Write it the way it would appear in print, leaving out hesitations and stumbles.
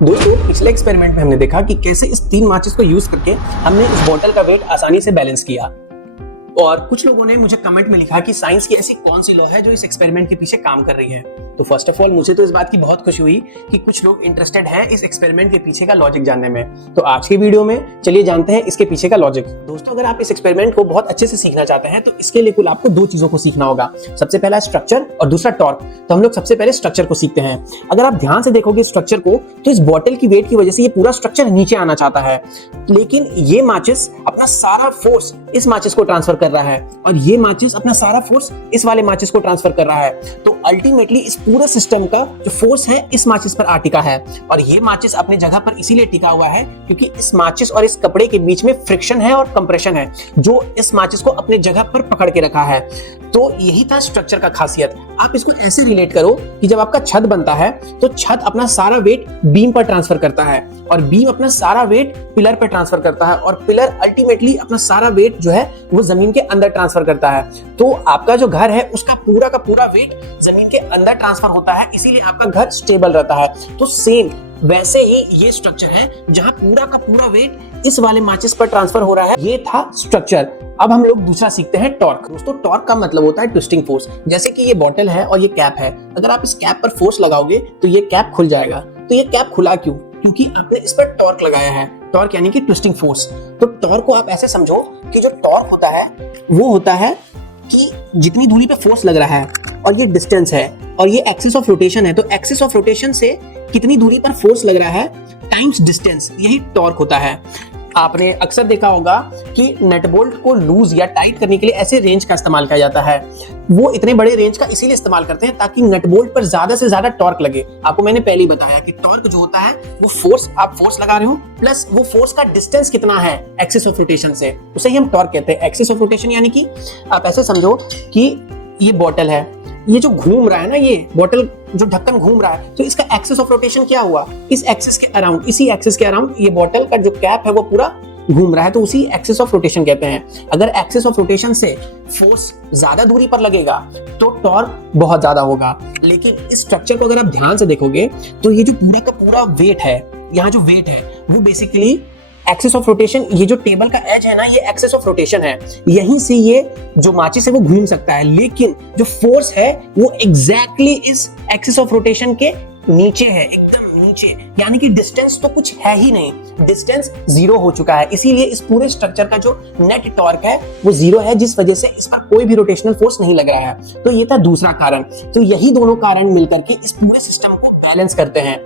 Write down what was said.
दोस्तों पिछले एक्सपेरिमेंट में हमने देखा कि कैसे इस 3 माचिस को यूज करके हमने इस बोतल का वेट आसानी से बैलेंस किया। और कुछ लोगों ने मुझे कमेंट में लिखा कि साइंस की ऐसी कौन सी लॉ है जो इस एक्सपेरिमेंट के पीछे काम कर रही है। तो फर्स्ट ऑफ ऑल मुझे तो इस बात की बहुत खुशी हुई कि कुछ लोग इंटरेस्टेड हैं इस एक्सपेरिमेंट के पीछे का लॉजिक जानने में। तो आज के वीडियो में चलिए जानते हैं इसके पीछे का लॉजिक। दोस्तों अगर आप इस एक्सपेरिमेंट को बहुत अच्छे से सीखना चाहते हैं तो इसके लिए कुल आपको 2 चीजों को सीखना होगा। सबसे पहला स्ट्रक्चर और दूसरा टॉर्क। तो हम लोग सबसे पहले स्ट्रक्चर को सीखते हैं। अगर आप ध्यान से देखोगे स्ट्रक्चर को तो इस बॉटल की वेट की वजह से ये पूरा स्ट्रक्चर नीचे आना चाहता है, लेकिन ये माचिस अपना सारा फोर्स इस माचिस को ट्रांसफर कर रहा है और ये माचिस अपना सारा फोर्स इस वाले माचिस को ट्रांसफर कर रहा है। तो अल्टीमेटली इस पूरे सिस्टम का जो फोर्स है इस माचिस पर आ टिका है और ये माचिस अपने जगह पर इसीलिए टिका हुआ है क्योंकि इस माचिस और इस कपड़े के बीच में फ्रिक्शन है और कंप्रेशन है जो इस माचिस को अपने जगह पर पकड़ के रखा है। तो यही था स्ट्रक्चर का खासियत। आप इसको ऐसे रिलेट करो कि जब आपका छत बनता है तो छत अपना सारा वेट बीम पर ट्रांसफर करता है और बीम अपना सारा वेट पिलर पर ट्रांसफर करता है और पिलर अल्टीमेटली अपना सारा वेट जो है वो जमीन के अंदर ट्रांसफर करता है। तो आपका जो घर है उसका पूरा का पूरा वेट जमीन के अंदर ट्रांसफर होता है, इसीलिए आपका घर स्टेबल रहता है। तो सेम वैसे ही ये स्ट्रक्चर है जहां पूरा का पूरा वेट इस वाले माचिस पर ट्रांसफर हो रहा है। ये था स्ट्रक्चर। अब हम लोग दूसरा सीखते हैं टॉर्क। दोस्तों टॉर्क का मतलब होता है ट्विस्टिंग फोर्स। जैसे कि ये बॉटल है और ये कैप है, अगर आप इस कैप पर फोर्स लगाओगे तो ये कैप खुल जाएगा। तो ये कैप खुला क्यों? क्योंकि आपने इस पर टॉर्क लगाया है। टॉर्क यानी कि ट्विस्टिंग फोर्स। तो टॉर्क को आप ऐसे समझो कि जो टॉर्क होता है वो होता है कि जितनी दूरी पे फोर्स लग रहा है और ये डिस्टेंस है और ये एक्सिस ऑफ रोटेशन है, तो एक्सिस ऑफ रोटेशन से कितनी दूरी पर फोर्स लग रहा है टाइम्स डिस्टेंस, यही टॉर्क होता है। आपने अक्सर देखा होगा कि नट बोल्ट को लूज या टाइट करने के लिए ऐसे रेंज का इस्तेमाल किया जाता है। वो इतने बड़े रेंज का इसीलिए इस्तेमाल करते हैं ताकि नट बोल्ट पर ज्यादा से ज्यादा टॉर्क लगे। आपको मैंने पहले ही बताया कि टॉर्क जो होता है वो फोर्स, आप फोर्स लगा रहे हो प्लस वो फोर्स का डिस्टेंस कितना है एक्सिस ऑफ रोटेशन से, उसे ही हम टॉर्क कहते हैं। एक्सिस ऑफ रोटेशन यानी कि आप ऐसे समझो कि ये बॉटल है, ये जो घूम रहा है ना, ये बॉटल जो ढक्कन घूम रहा है, तो इसका एक्सिस ऑफ रोटेशन क्या हुआ? इस एक्सिस के अराउंड, इसी एक्सिस के अराउंड ये बॉटल का जो कैप है वो पूरा घूम रहा है, तो उसी एक्सिस ऑफ रोटेशन कहते हैं। अगर एक्सिस ऑफ रोटेशन से फोर्स ज्यादा दूरी पर लगेगा तो टॉर्क बहुत ज्यादा होगा। लेकिन इस स्ट्रक्चर को अगर आप ध्यान से देखोगे तो ये जो पूरा का पूरा वेट है, यहाँ जो वेट है वो बेसिकली एक्सिस ऑफ रोटेशन, ये जो टेबल का एज है ना, ये एक्सिस ऑफ रोटेशन है। यहीं से ये जो माचिस है वो घूम सकता है, लेकिन जो फोर्स है वो एग्जैक्टली इस एक्सिस ऑफ रोटेशन के नीचे है, एकदम नीचे। यानी कि डिस्टेंस तो कुछ है ही नहीं, डिस्टेंस 0 हो चुका है। इसीलिए इस पूरे स्ट्रक्चर का जो नेट टॉर्क है वो 0 है, जिस वजह से इसका कोई भी रोटेशनल फोर्स नहीं लग रहा है। तो ये था दूसरा कारण। तो यही दोनों कारण मिलकर के इस पूरे सिस्टम को बैलेंस करते हैं।